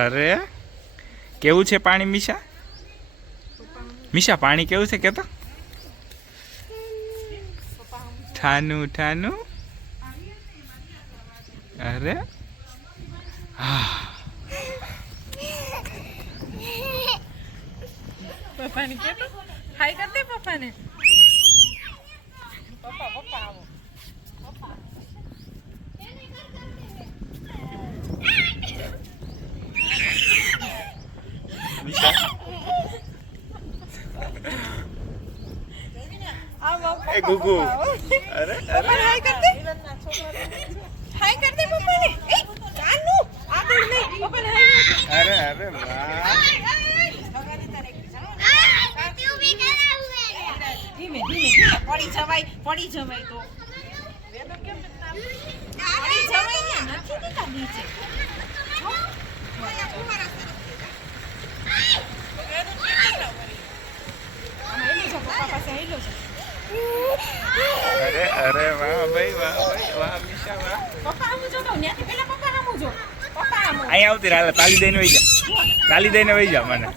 અરે કેવું છે પાણી મીશા? મીશા પાણી કેવું છે કેતો? ઠાનું ઠાનું. અરે પપ્પાને કેતો હાય કર દે પપ્પાને. પપ્પા પપ્પા આવો. પપ્પા એ ગુગુ. અરે પપ્પાને હાય કર દે. હાય કર દે પપ્પાને. એ ચાલુ આગળ નહીં પપ્પાને હાય. અરે અરે વાહ. ધીમે ધીમે પડી જવાય તો પડી જવાય ને નથી દીધા નીચે. અરે અરે વાહ ભાઈ વાહ ભાઈ વાહ મીશા વાહ. પપ્પા આમું જો તો ત્યાંથી પેલા પપ્પા આમું જો. પપ્પા આમું અહીંયા આવતી રાલે તાલી દઈને વઈ જા. તાલી દઈને વઈ જા મને.